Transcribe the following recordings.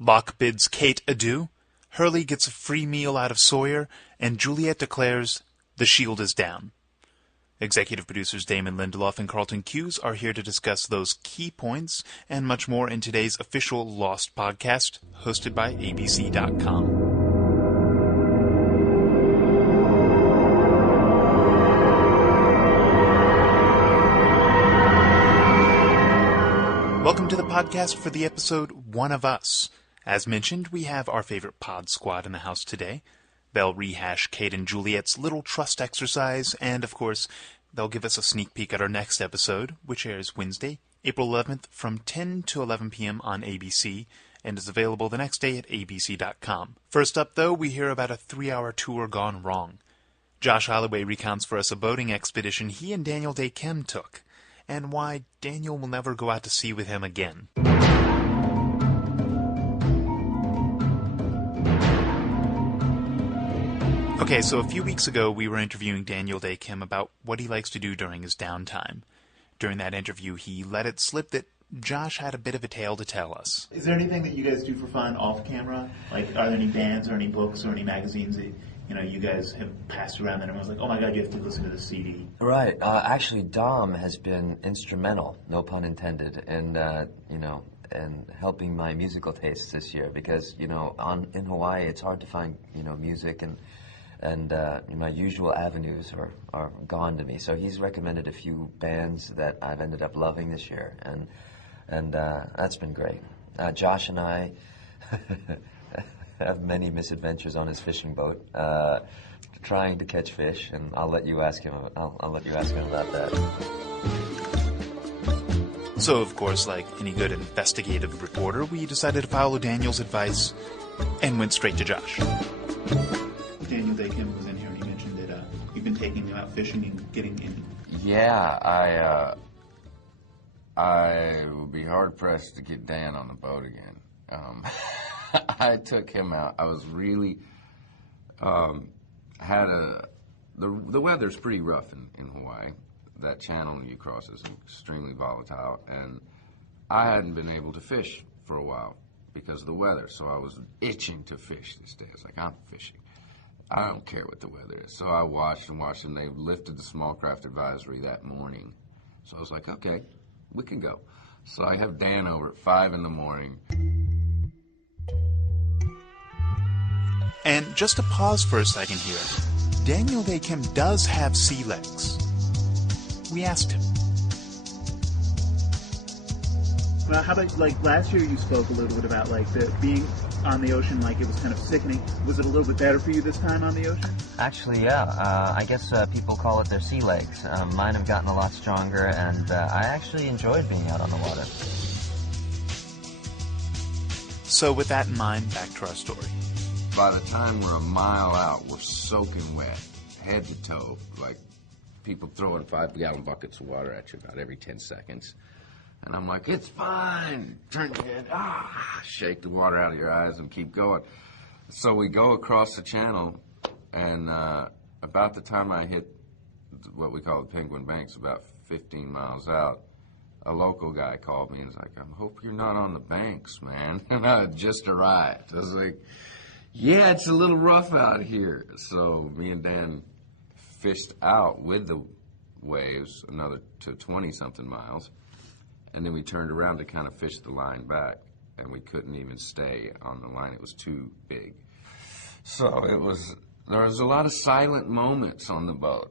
Locke bids Kate adieu, Hurley gets a free meal out of Sawyer, and Juliet declares, "The shield is down." Executive producers Damon Lindelof and Carlton Cuse are here to discuss those key points and much more in today's official Lost podcast, hosted by ABC.com. Welcome to the podcast for the episode One of Us. As mentioned, we have our favorite pod squad in the house today. They'll rehash Kate and Juliet's little trust exercise, and of course, they'll give us a sneak peek at our next episode, which airs Wednesday, April 11th from 10 to 11 p.m. on ABC, and is available the next day at abc.com. First up, though, we hear about a 3-hour tour gone wrong. Josh Holloway recounts for us a boating expedition he and Daniel Dae Kim took, and why Daniel will never go out to sea with him again. Okay, so a few weeks ago we were interviewing Daniel Dae Kim about what he likes to do during his downtime. During that interview, he let it slip that Josh had a bit of a tale to tell us. Is there anything that you guys do for fun off camera? Like, are there any bands or any books or any magazines that you guys have passed around that everyone's like, oh my god, you have to listen to this CD? Right. Actually, Dom has been instrumental, no pun intended, in in helping my musical tastes this year because in Hawaii it's hard to find music and my usual avenues are gone to me. So he's recommended a few bands that I've ended up loving this year, and that's been great. Josh and I have many misadventures on his fishing boat, trying to catch fish, and I'll let you ask him. I'll let you ask him about that. So, of course, like any good investigative reporter, we decided to follow Daniel's advice and went straight to Josh. Daniel Dae Kim was in here and he mentioned that you've been taking him out fishing and getting in. Yeah, I would be hard pressed to get Dan on the boat again. I took him out. I was really the weather's pretty rough in Hawaii. That channel you cross is extremely volatile, and I hadn't been able to fish for a while because of the weather. So I was itching to fish this day. I was like, I'm fishing. I don't care what the weather is. So I watched, and they lifted the small craft advisory that morning. So I was like, okay, we can go. So I have Dan over at 5 in the morning. And just to pause for a second here, Daniel Dae Kim does have sea legs. We asked him. Well, how about, last year you spoke a little bit about, being on the ocean, it was kind of sickening. Was it a little bit better for you this time on the ocean? Actually, yeah. I guess people call it their sea legs. Mine have gotten a lot stronger, and I actually enjoyed being out on the water. So with that in mind, back to our story. By the time we're a mile out, we're soaking wet, head to toe, like people throwing 5-gallon buckets of water at you about every 10 seconds. And I'm like, it's fine. Turn your head. Shake the water out of your eyes and keep going. So we go across the channel, and about the time I hit what we call the Penguin Banks, about 15 miles out, a local guy called me and was like, I hope you're not on the banks, man. And I had just arrived. I was like, yeah, it's a little rough out here. So me and Dan fished out with the waves another to 20-something miles. And then we turned around to kind of fish the line back, and we couldn't even stay on the line. It was too big. So there was a lot of silent moments on the boat.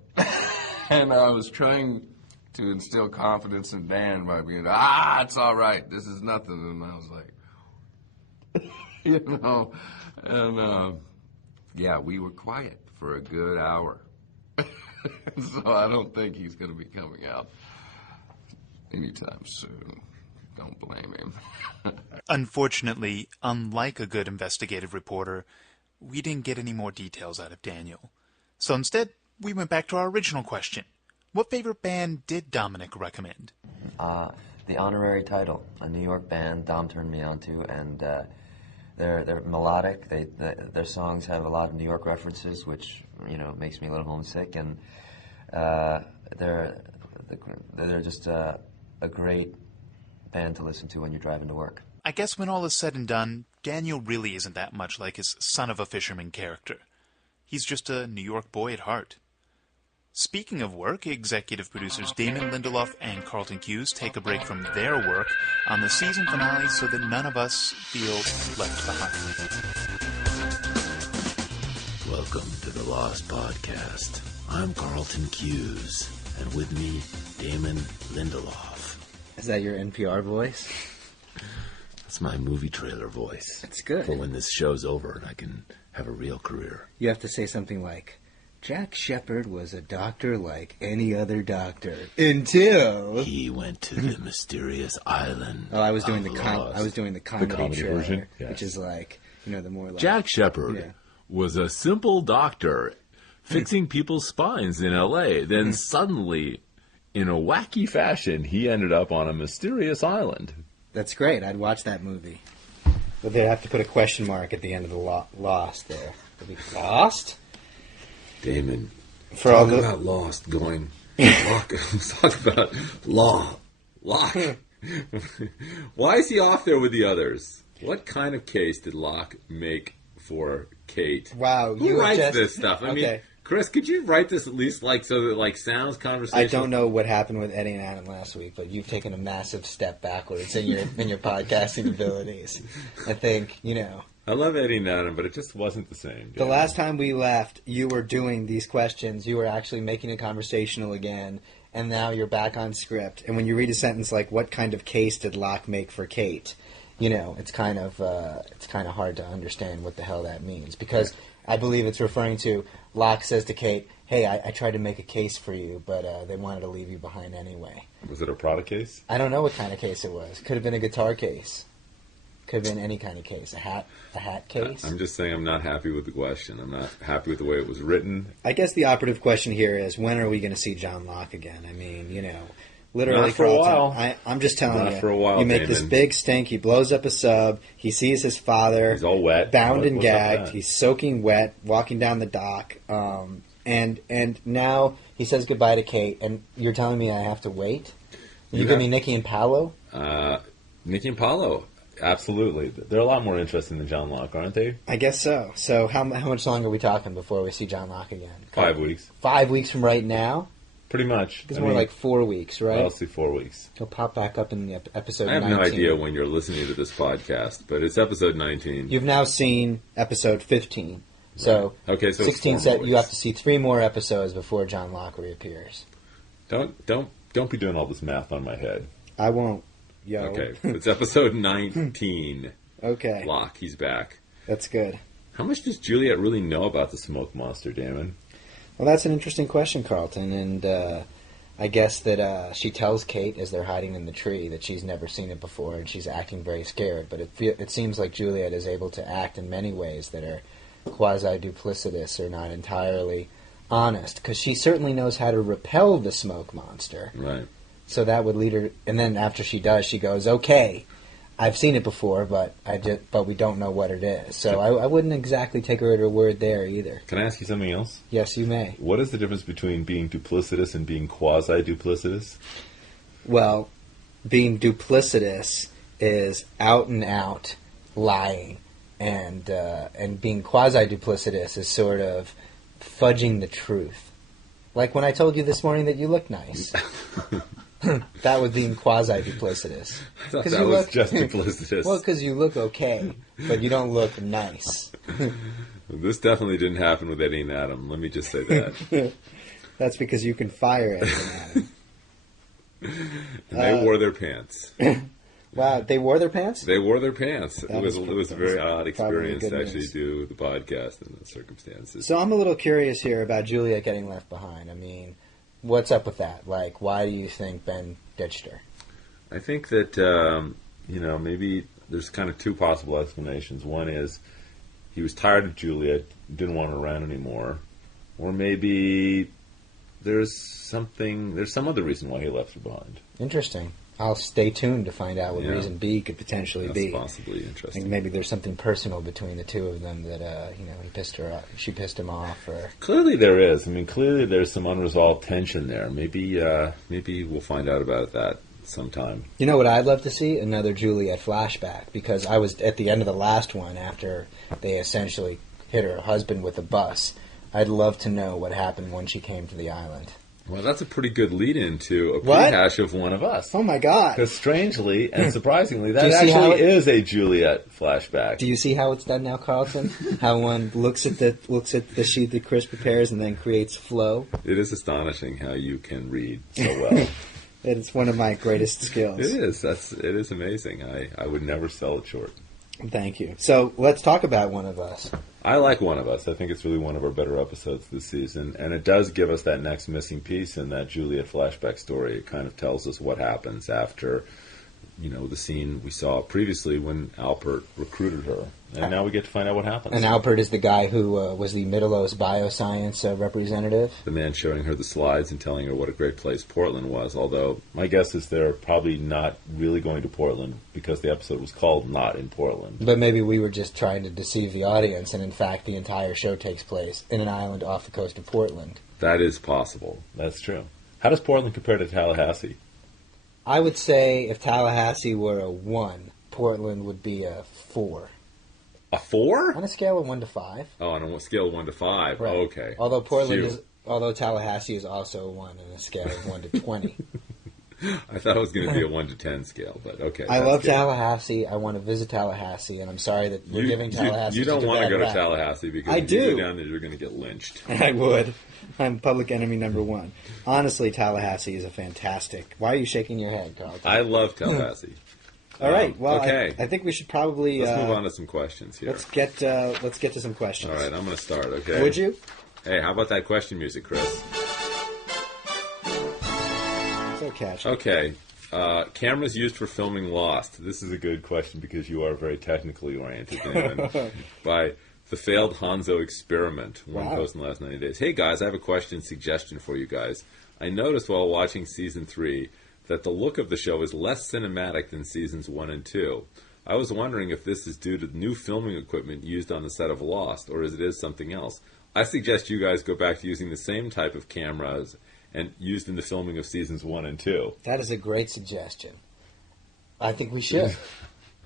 And I was trying to instill confidence in Dan by being, it's all right. This is nothing. And I was like, and we were quiet for a good hour. So I don't think he's going to be coming out anytime soon. Don't blame him. Unfortunately, unlike a good investigative reporter, we didn't get any more details out of Daniel. So instead, we went back to our original question. What favorite band did Dominic recommend? The Honorary Title, a New York band Dom turned me on to, and they're melodic. Their songs have a lot of New York references, which makes me a little homesick, and they're just a great band to listen to when you're driving to work. I guess when all is said and done, Daniel really isn't that much like his son of a fisherman character. He's just a New York boy at heart. Speaking of work, executive producers Damon Lindelof and Carlton Cuse take a break from their work on the season finale so that none of us feel left behind. Welcome to the Lost Podcast. I'm Carlton Cuse, and with me, Damon Lindelof. Is that your NPR voice? That's my movie trailer voice. That's good. For when this show's over and I can have a real career. You have to say something like, Jack Shepard was a doctor like any other doctor until He went to the mysterious island. I was doing the Lost. comedy trailer, version? Yes. which is like, the more like Jack Shepard Yeah. was a simple doctor fixing people's spines in L.A. Then suddenly, in a wacky fashion, he ended up on a mysterious island. That's great. I'd watch that movie. But they'd have to put a question mark at the end of the Lost there. It'd be Lost? Damon, For talk all the about Lost going... Let's talk about Locke. Why is he off there with the others? What kind of case did Locke make for Kate? Wow, Who you writes just- this stuff? I mean, Okay. Chris, could you write this at least so that sounds conversational? I don't know what happened with Eddie and Adam last week, but you've taken a massive step backwards in your podcasting abilities. I think, I love Eddie and Adam, but it just wasn't the same. The last time we left, you were doing these questions. You were actually making it conversational again, and now you're back on script. And when you read a sentence like, "What kind of case did Locke make for Kate?" It's kind of hard to understand what the hell that means, because I believe it's referring to Locke says to Kate, "Hey, I tried to make a case for you, but they wanted to leave you behind anyway." Was it a Prada case? I don't know what kind of case it was. Could have been a guitar case. Could have been any kind of case. A hat case. I'm just saying I'm not happy with the question. I'm not happy with the way it was written. I guess the operative question here is, when are we going to see John Locke again? I mean, literally Not for a Carlton, while. I'm just telling Not you. for a while, you make this Damon. big stink. He blows up a sub. He sees his father. He's all wet. bound and What's up with gagged. that? He's soaking wet, walking down the dock. And now he says goodbye to Kate. And you're telling me I have to wait? You give me Nikki and Paolo? Nicky and Paulo, absolutely. They're a lot more interesting than John Locke, aren't they? I guess so. So how much longer are we talking before we see John Locke again? 5 weeks. 5 weeks from right now? Pretty much. It's more like 4 weeks, right? I'll see 4 weeks. He'll pop back up in the episode I have 19. no idea when you're listening to this podcast, but it's episode 19. You've now seen episode 15. So, Okay, so it's 16 4 set. more You have weeks. to see 3 more episodes before John Locke reappears. Don't be doing all this math on my head. I won't. Yo. Okay, it's episode 19. Okay. Locke, he's back. That's good. How much does Juliet really know about the smoke monster, Damon? Well, that's an interesting question, Carlton. And I guess that she tells Kate as they're hiding in the tree that she's never seen it before, and she's acting very scared. But it seems like Juliet is able to act in many ways that are quasi-duplicitous or not entirely honest, because she certainly knows how to repel the smoke monster. Right. So that would lead her, and then after she does, she goes, "Okay, I've seen it before, but we don't know what it is." So I wouldn't exactly take her at her word there either. Can I ask you something else? Yes, you may. What is the difference between being duplicitous and being quasi-duplicitous? Well, being duplicitous is out and out lying, and being quasi-duplicitous is sort of fudging the truth. Like when I told you this morning that you look nice. That was being quasi-duplicitous. I thought 'Cause that you was look- just duplicitous. Well, because you look okay, but you don't look nice. This definitely didn't happen with Eddie and Adam. Let me just say that. That's because you can fire Eddie and Adam. And they wore their pants. Wow, they wore their pants? They wore their pants. It That was was a very odd probably experience good to actually news. do the podcast in those circumstances. So I'm a little curious here about Juliet getting left behind. I mean, what's up with that? Like, why do you think Ben ditched her? I think that, maybe there's kind of two possible explanations. One is he was tired of Juliet, didn't want her around anymore. Or maybe there's some other reason why he left her behind. Interesting. I'll stay tuned to find out what Yeah. reason B could potentially That's be. possibly I think interesting. maybe there's something personal between the two of them that he pissed her off. She pissed him off, or Clearly there is. I mean, clearly there's some unresolved tension there. Maybe we'll find out about that sometime. You know what I'd love to see? Another Juliet flashback, because I was at the end of the last one after they essentially hit her husband with a bus. I'd love to know what happened when she came to the island. Well, that's a pretty good lead-in to a What? rehash of One of Us. Oh my God! Because strangely and surprisingly, that you see how actually it- is a Juliet flashback. Do you see how it's done now, Carlton? How one looks at the sheet that Chris prepares and then creates flow. It is astonishing how you can read so well. It's one of my greatest skills. It is. It is amazing. I would never sell it short. Thank you. So let's talk about One of Us. I like One of Us. I think it's really one of our better episodes this season, and it does give us that next missing piece in that Juliet flashback story. It kind of tells us what happens after, the scene we saw previously when Alpert recruited her, and now we get to find out what happens. And Alpert is the guy who was the Middleos bioscience representative. The man showing her the slides and telling her what a great place Portland was, although my guess is they're probably not really going to Portland because the episode was called Not in Portland. But maybe we were just trying to deceive the audience, and in fact the entire show takes place in an island off the coast of Portland. That is possible. That's true. How does Portland compare to Tallahassee? I would say if Tallahassee were a 1, Portland would be a 4. A 4? On a scale of 1 to 5. Oh, on a scale of 1 to 5. Right. Oh, okay. Although Tallahassee is also a 1 on a scale of 1 to 20. I thought it was going to be a 1 to 10 scale, but okay. I that's love good. Tallahassee. I want to visit Tallahassee, and I'm sorry that we're giving Tallahassee You don't such a want to bad go to rap. Tallahassee because I if you do. go down there, you're going to get lynched. I would. I'm public enemy number 1. Honestly, Tallahassee is a fantastic... Why are you shaking your head, Carl? I love Tallahassee. All right. Well, okay. I think we should probably... Let's move on to some questions here. Let's get to some questions. All right, I'm going to start, okay? Would you? Hey, how about that question music, Chris? So catchy. Okay. Cameras used for filming Lost. This is a good question because you are very technically oriented. Damon. By the failed Hanzo experiment. One Wow. post in the last 90 days. Hey guys, I have a question suggestion for you guys. I noticed while watching season 3 that the look of the show is less cinematic than seasons 1 and 2. I was wondering if this is due to the new filming equipment used on the set of Lost, or if it is something else. I suggest you guys go back to using the same type of cameras and used in the filming of seasons 1 and 2. That is a great suggestion. I think we should.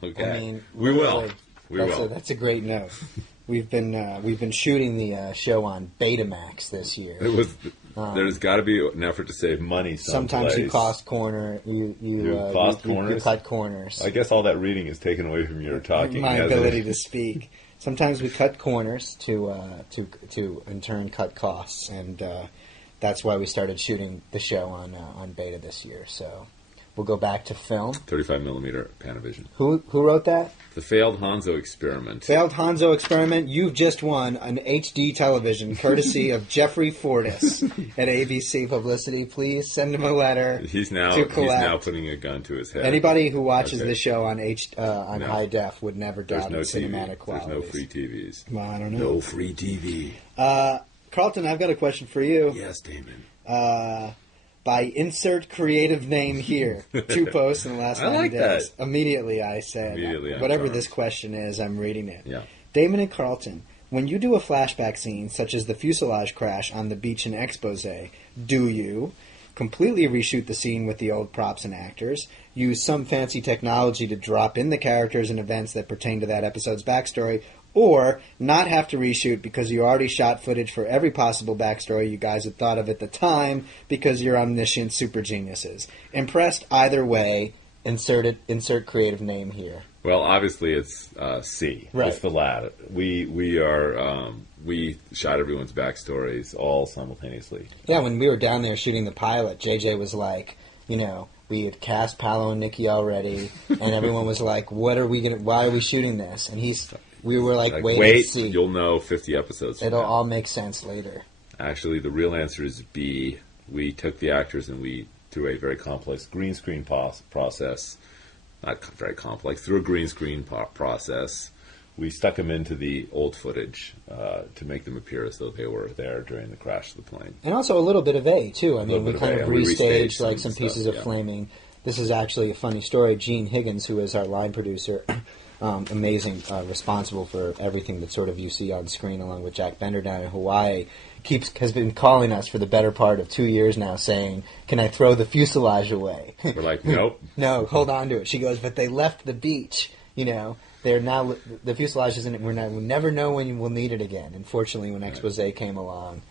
Okay, I mean, we will. really, We will. That's a great note. We've been shooting the show on Betamax this year. It was. There's got to be an effort to save money. Sometimes you someplace. cost corner. You cost you corners? cut corners. I guess all that reading is taken away from your talking. My hasn't ability it? to speak. Sometimes we cut corners to in turn cut costs, and that's why we started shooting the show on beta this year. So we'll go back to film. 35 millimeter Panavision. Who wrote that? The failed Hanzo experiment. Failed Hanzo experiment. You've just won an HD television, courtesy of Jeffrey Fortis at ABC Publicity. Please send him a letter. He's now to collect. putting a gun to his head. Anybody who watches Okay. the show on No. high def would never There's doubt no its TV. cinematic quality. There's no free TVs. Well, I don't know. No free TV. Carlton, I've got a question for you. Yes, Damon. By insert creative name here. 2 posts in the last I 90 like days. that. Immediately I said, Immediately I'm whatever charmed. this question is, I'm reading it. Yeah. Damon and Carlton, when you do a flashback scene, such as the fuselage crash on the beach in Expose, do you completely reshoot the scene with the old props and actors, use some fancy technology to drop in the characters and events that pertain to that episode's backstory, or not have to reshoot because you already shot footage for every possible backstory you guys had thought of at the time because you're omniscient super geniuses? Impressed either way, insert creative name here. Well, obviously it's C. Right. It's the latter. We shot everyone's backstories all simultaneously. Yeah, when we were down there shooting the pilot, JJ was like, we had cast Paolo and Nikki already, and everyone was like, why are we shooting this? And we were like, wait and see. You'll know 50 episodes from It'll now. all make sense later. Actually, the real answer is B. We took the actors and we, through a very complex green screen process, not very complex, through a green screen process, we stuck them into the old footage to make them appear as though they were there during the crash of the plane. And also a little bit of A, too. I mean, little we bit of kind A, of and we restaged restaged like some some pieces stuff, of yeah. flaming. This is actually a funny story. Gene Higgins, who is our line producer, amazing, responsible for everything that sort of you see on screen, along with Jack Bender down in Hawaii, has been calling us for the better part of 2 years now, saying, "Can I throw the fuselage away?" We're like, nope. No, hold on to it. She goes, "But they left the beach. They're now the fuselage isn't. We'll never know when we'll need it again." Unfortunately, when Expose came along,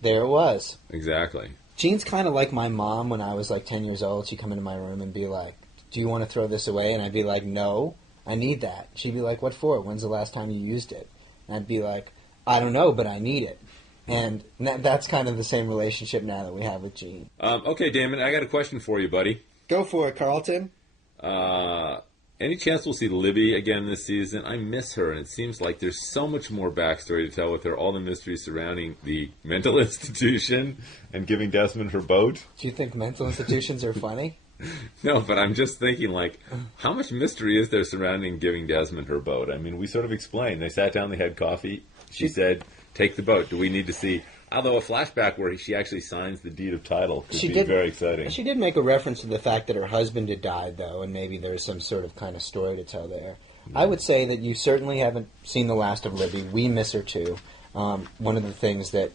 there it was. Exactly. Jean's kind of like my mom when I was like 10 years old. She'd come into my room and be like, "Do you want to throw this away?" And I'd be like, "No, I need that." She'd be like, "What for? When's the last time you used it?" And I'd be like, "I don't know, but I need it." And that's kind of the same relationship now that we have with Jean. Okay, Damon, I got a question for you, buddy. Go for it, Carlton. Any chance we'll see Libby again this season? I miss her, and it seems like there's so much more backstory to tell with her, all the mystery surrounding the mental institution and giving Desmond her boat. Do you think mental institutions are funny? No, but I'm just thinking, like, how much mystery is there surrounding giving Desmond her boat? I mean, we sort of explained. They sat down, they had coffee. She said, "Take the boat." Do we need to see... Although a flashback where she actually signs the deed of title could be very exciting. She did make a reference to the fact that her husband had died, though, and maybe there's some sort of kind of story to tell there. I would say that you certainly haven't seen the last of Libby. We miss her, too. One of the things that,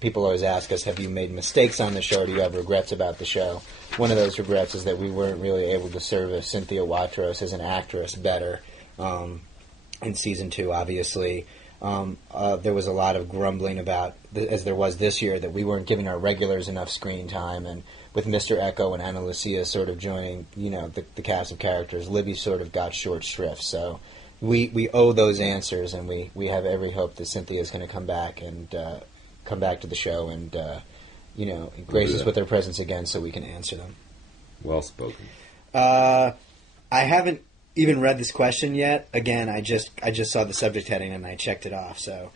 people always ask us, have you made mistakes on the show, or do you have regrets about the show? One of those regrets is that we weren't really able to service Cynthia Watros as an actress better in Season 2, obviously. There was a lot of grumbling about, as there was this year, that we weren't giving our regulars enough screen time, and with Mr. Echo and Ana Lucia sort of joining, the cast of characters, Libby sort of got short shrift. So we owe those answers, and we have every hope that Cynthia is going to come back to the show and grace us with her presence again, so we can answer them. Well spoken. I haven't even read this question yet. Again, I just saw the subject heading and I checked it off. So,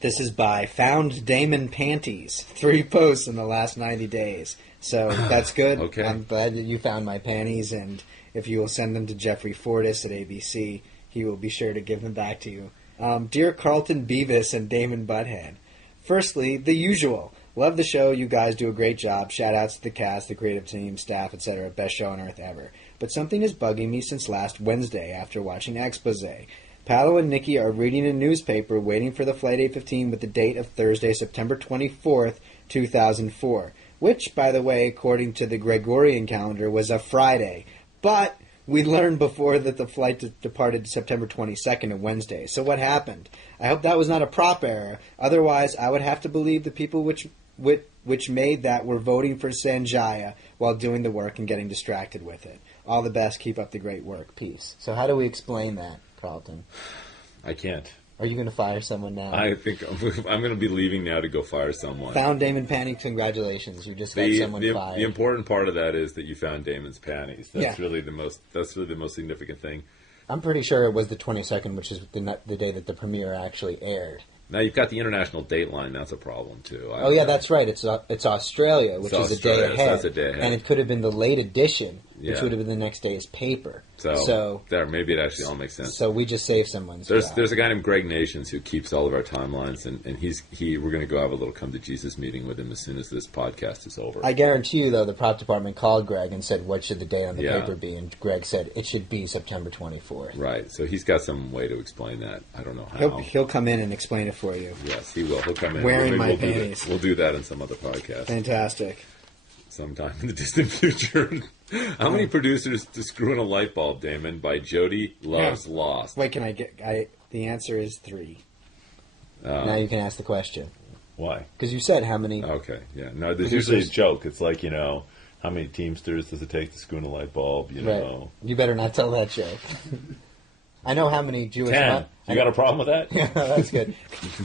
this is by Found Damon Panties. 3 posts in the last 90 days. So that's good. Okay. I'm glad that you found my panties, and if you will send them to Jeffrey Fortis at ABC, he will be sure to give them back to you. Dear Carlton Beavis and Damon Butthead, firstly, the usual. Love the show. You guys do a great job. Shout outs to the cast, the creative team, staff, etc. Best show on earth ever. But something is bugging me since last Wednesday after watching Expose. Paolo and Nikki are reading a newspaper waiting for the Flight 815 with the date of Thursday, September 24th, 2004. Which, by the way, according to the Gregorian calendar, was a Friday. But we learned before that the flight departed September 22nd, a Wednesday. So what happened? I hope that was not a prop error. Otherwise, I would have to believe the people which made that were voting for Sanjaya while doing the work and getting distracted with it. All the best. Keep up the great work. Peace. So how do we explain that, Carlton? I can't. Are you going to fire someone now? I think I'm going to be leaving now to go fire someone. Found Damon Panties. Congratulations. You just got someone fired. The important part of that is that you found Damon's panties. That's really the most significant thing. I'm pretty sure it was the 22nd, which is the day that the premiere actually aired. Now you've got the international dateline. That's a problem too. That's right. It's Australia, which is a day ahead. So that's a day ahead. And it could have been the late edition, which would have been the next day's paper. So there, maybe it actually all makes sense. So we just saved someone's. There's a guy named Greg Nations who keeps all of our timelines, and we're going to go have a little come to Jesus meeting with him as soon as this podcast is over. I guarantee you, though, the prop department called Greg and said, "What should the date on the paper be?" And Greg said it should be September 24th. Right. So he's got some way to explain that. I don't know how. He'll come in and explain it for you. Yes, he will. He'll come in. Wearing my panties. We'll do that in some other podcast. Fantastic. Sometime in the distant future. How many producers to Screw in a Light Bulb, Damon, by Jody Loves Lost? Wait, the answer is 3. Now you can ask the question. Why? Because you said how many... Okay, yeah. No, there's usually a joke. It's like, how many Teamsters does it take to screw in a light bulb, know? You better not tell that joke. I know how many Jewish... 10. You got a problem with that? Yeah, that's good.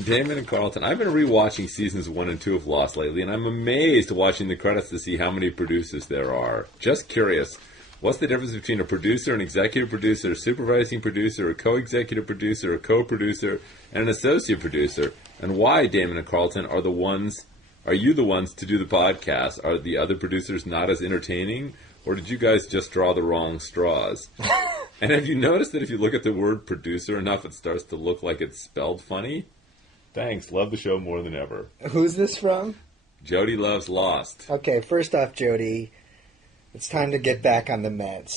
Damon and Carlton, I've been rewatching seasons 1 and 2 of Lost lately, and I'm amazed watching the credits to see how many producers there are. Just curious, what's the difference between a producer, an executive producer, a supervising producer, a co-executive producer, a co-producer, and an associate producer? And why, Damon and Carlton, are you the ones to do the podcast? Are the other producers not as entertaining? Or did you guys just draw the wrong straws? And have you noticed that if you look at the word producer enough, it starts to look like it's spelled funny? Thanks. Love the show more than ever. Who's this from? Jody Loves Lost. Okay, first off, Jody, It's time to get back on the meds.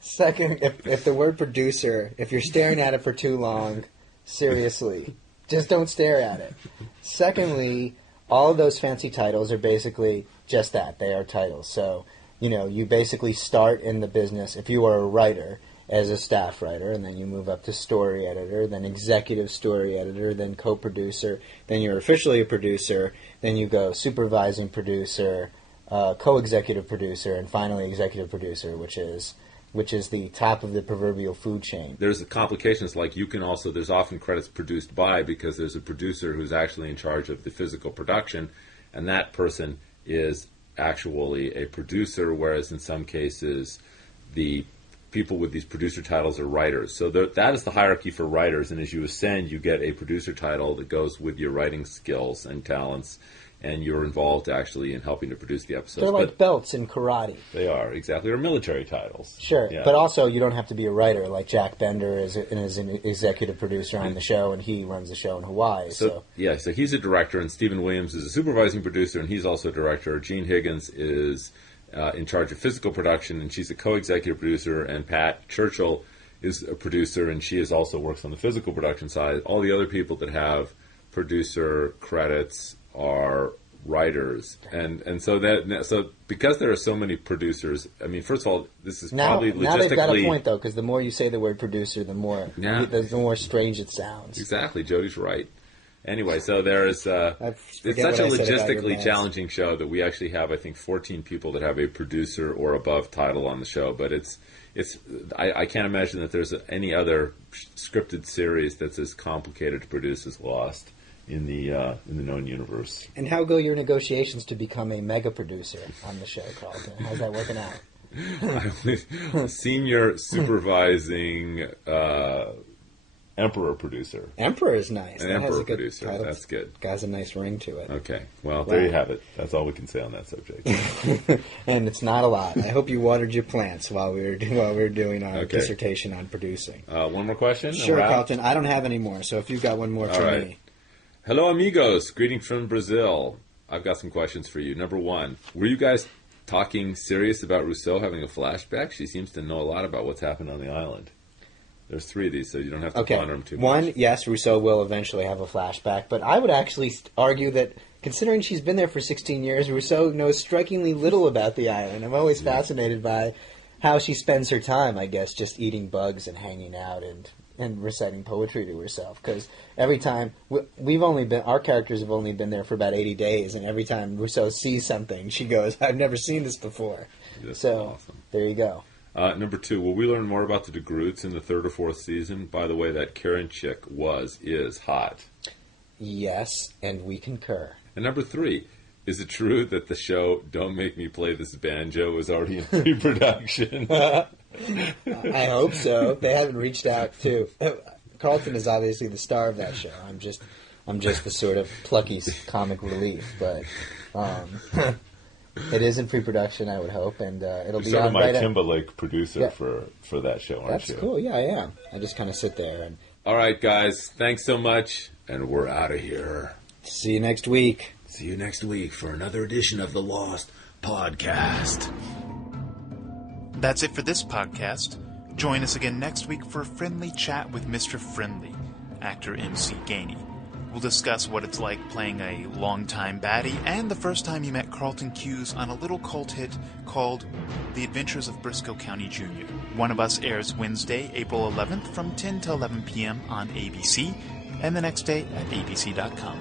Second, if the word producer, if you're staring at it for too long, seriously, just don't stare at it. Secondly, all of those fancy titles are basically just that. They are titles. So, you basically start in the business, if you are a writer, as a staff writer, and then you move up to story editor, then executive story editor, then co-producer, then you're officially a producer, then you go supervising producer, co-executive producer, and finally executive producer, which is the top of the proverbial food chain. There's complications like there's often credits produced by, because there's a producer who's actually in charge of the physical production, and that person is actually a producer, whereas in some cases the people with these producer titles are writers. So that is the hierarchy for writers, and as you ascend, you get a producer title that goes with your writing skills and talents, and you're involved actually in helping to produce the episodes. They're like belts in karate. They are, exactly. Or military titles. Sure, yeah. But also you don't have to be a writer. Like Jack Bender is an executive producer on the show, and he runs the show in Hawaii. So he's a director, and Stephen Williams is a supervising producer, and he's also a director. Gene Higgins is in charge of physical production, and she's a co-executive producer, and Pat Churchill is a producer, and she also works on the physical production side. All the other people that have producer credits are writers, and so because there are so many producers, I mean, first of all, this is probably logistically. Now they've got a point, though, because the more you say the word producer, the more strange it sounds. Exactly, Jody's right. Anyway, so there's it's such a logistically challenging show that we actually have, I think, 14 people that have a producer or above title on the show, but I can't imagine that there's any other scripted series that's as complicated to produce as Lost in the known universe. And how go your negotiations to become a mega producer on the show, Carlton? How's that working out? Senior supervising Emperor producer. Emperor is nice. An that Emperor has a good producer. title. That's good. Has a nice ring to it. Okay. Well, there you have it. That's all we can say on that subject. And it's not a lot. I hope you watered your plants while we were doing our dissertation on producing. One more question? Sure, Carlton. I don't have any more, so if you've got one more for me. Hello, amigos. Greetings from Brazil. I've got some questions for you. Number one, were you guys talking serious about Rousseau having a flashback? She seems to know a lot about what's happened on the island. There's 3 of these, so you don't have to ponder them too much. One, yes, Rousseau will eventually have a flashback, but I would actually argue that, considering she's been there for 16 years, Rousseau knows strikingly little about the island. I'm always fascinated by how she spends her time, I guess, just eating bugs and hanging out and reciting poetry to herself. Because every time, our characters have only been there for about 80 days, and every time Rousseau sees something, she goes, I've never seen this before. That's awesome. There you go. Number 2, will we learn more about the DeGroots in the 3rd or 4th season? By the way, that Karen chick is hot. Yes, and we concur. And number 3, is it true that the show Don't Make Me Play This Banjo is already in pre-production? I hope so. They haven't reached out to... Carlton is obviously the star of that show. I'm just the sort of plucky comic relief, but... It is in pre-production, I would hope, and it'll be on my Timberlake producer for that show, aren't you? That's cool. Yeah, I am. I just kind of sit there and. All right, guys. Thanks so much, and we're out of here. See you next week. See you next week for another edition of the Lost Podcast. That's it for this podcast. Join us again next week for a friendly chat with Mr. Friendly, actor MC Gainey. We'll discuss what it's like playing a longtime baddie and the first time you met Carlton Cuse on a little cult hit called The Adventures of Briscoe County Jr. One of Us airs Wednesday, April 11th from 10 to 11 p.m. on ABC, and the next day at abc.com.